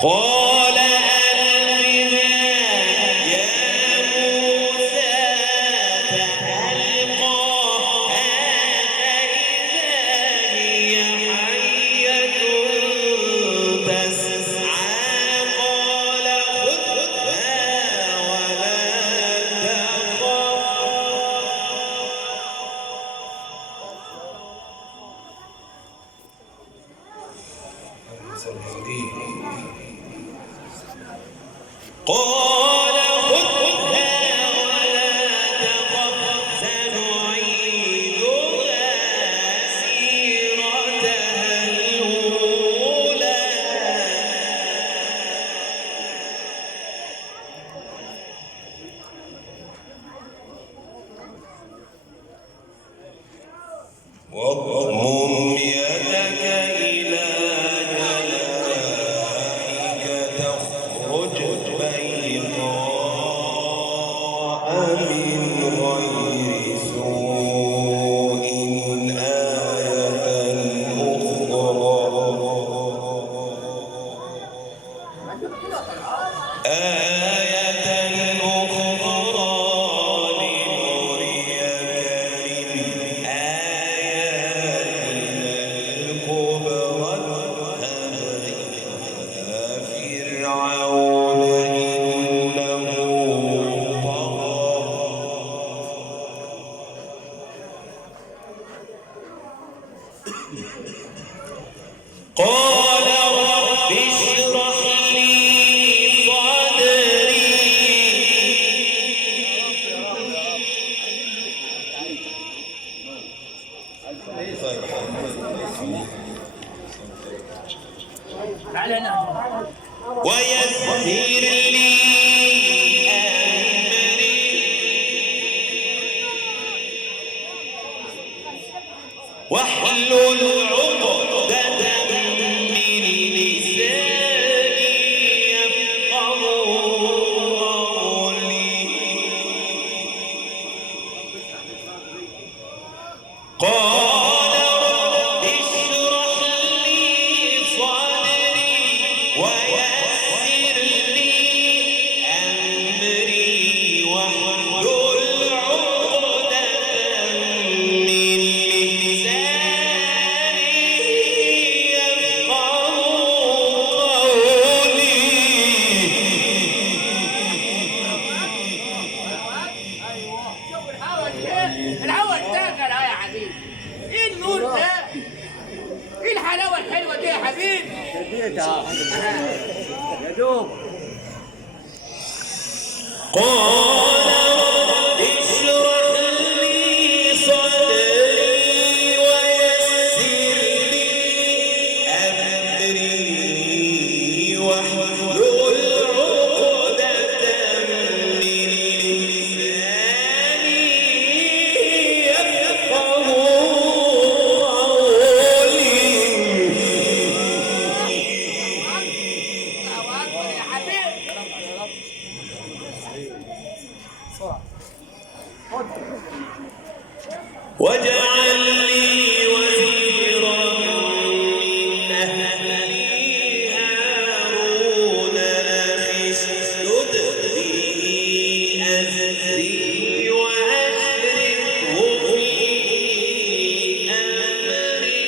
قال ألقها يا موسى فألقاها فإذا هي حية تسعى قال خذها ولا تخف. قال خذها ولا تخف سنعيدها سيرتها الأولى. واضمم يدك إلى جناحك تخرج بيضاء من غير سوء آية أخرى لنريك من آياتنا الكبرى اذهب إلى فرعون إنه طغى. قال رب اشرح لي صدري ويسر لي أمري واحلل عقدة من لساني يفقهوا قولي. قال رب اشرح لي صدري ويسر لي أمري واحلل عقدة من لساني يفقهوا قولي. الهوا اشتغل يا حبيبي. ايه النور ده؟ ايه الحلاوه الحلوه دي يا حبيبي؟ يا دوب. قال رب اشرح لي صدري ويسر لي أمري واحلل عقدة من لساني يفقهوا قولي. الله اكبر يا حبيبي. واجعل لي وزيرا من أهلي هارون أخي اشدد به أزري وأشركه في أمري.